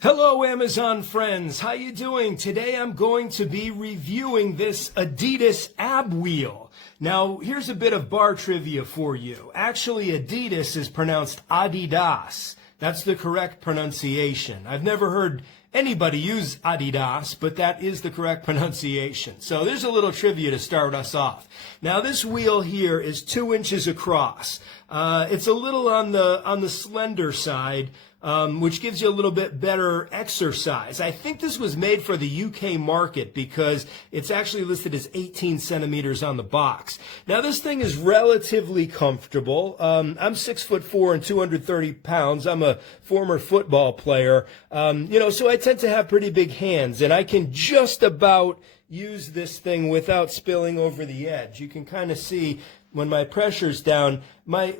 Hello Amazon friends, how you doing? Today I'm going to be reviewing this Adidas Ab Wheel. Now here's a bit of bar trivia for you. Actually Adidas is pronounced adidas. That's the correct pronunciation. I've never heard anybody use adidas, but that is the correct pronunciation. So there's a little trivia to start us off. Now this wheel here is 2 inches across. It's a little on the slender side, which gives you a little bit better exercise. I think this was made for the UK market because it's actually listed as 18 centimeters on the box. Now this thing is relatively comfortable. I'm 6'4" and 230 pounds. I'm a former football player, so I tend to have pretty big hands, and I can just about use this thing without spilling over the edge. You can kind of see when my pressure's down, my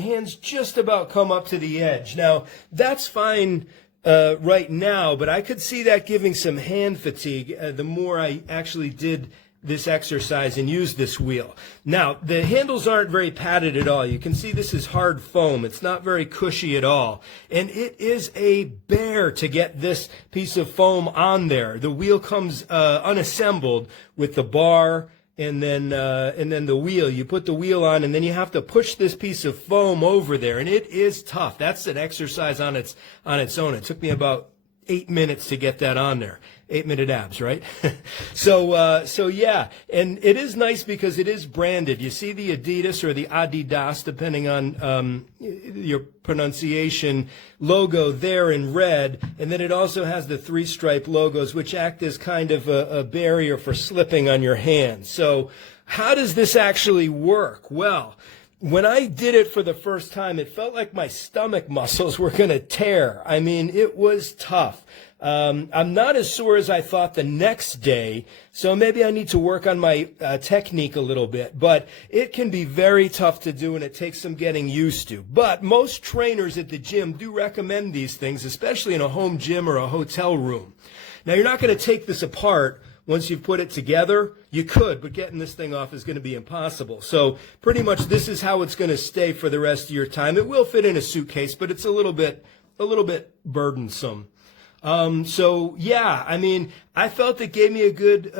hands just about come up to the edge. Now, that's fine right now, but I could see that giving some hand fatigue the more I actually did this exercise and use this wheel. Now, the handles aren't very padded at all. You can see this is hard foam. It's not very cushy at all. And it is a bear to get this piece of foam on there. The wheel comes unassembled with the bar and then the wheel. You put the wheel on, and then you have to push this piece of foam over there, and it is tough. That's an exercise on its own. It took me about 8 minutes to get that on there. 8-minute abs, right? So yeah, and it is nice because it is branded. You see the Adidas or the Adidas, depending on your pronunciation, logo there in red, and then it also has the 3-stripe logos, which act as kind of a barrier for slipping on your hands. So how does this actually work? Well, when I did it for the first time, it felt like my stomach muscles were going to tear. I mean, it was tough. I'm not as sore as I thought the next day, so maybe I need to work on my technique a little bit. But it can be very tough to do, and it takes some getting used to. But most trainers at the gym do recommend these things, especially in a home gym or a hotel room. Now, you're not going to take this apart once you've put it together. You could, but getting this thing off is going to be impossible. So pretty much this is how it's going to stay for the rest of your time. It will fit in a suitcase, but it's a little bit burdensome. So yeah, I mean, I felt it gave me a good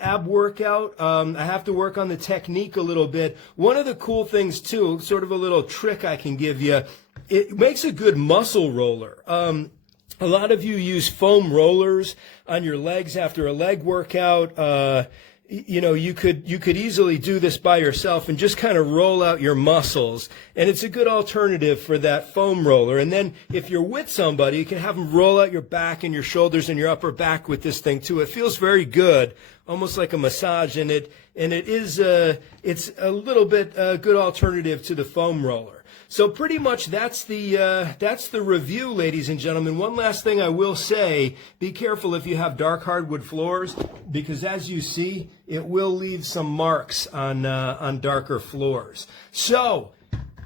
ab workout. I have to work on the technique a little bit. One of the cool things too, sort of a little trick I can give you, it makes a good muscle roller. A lot of you use foam rollers on your legs after a leg workout. You could easily do this by yourself and just kind of roll out your muscles. And it's a good alternative for that foam roller. And then if you're with somebody, you can have them roll out your back and your shoulders and your upper back with this thing too. It feels very good, almost like a massage. And it's a little bit good alternative to the foam roller. So pretty much that's the review, ladies and gentlemen. One last thing I will say, be careful if you have dark hardwood floors, because as you see, it will leave some marks on darker floors. So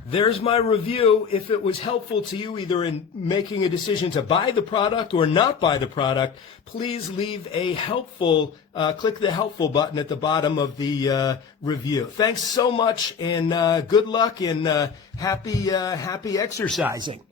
there's my review. If it was helpful to you either in making a decision to buy the product or not buy the product, please leave a click the helpful button at the bottom of the review. Thanks so much, and good luck, and happy exercising.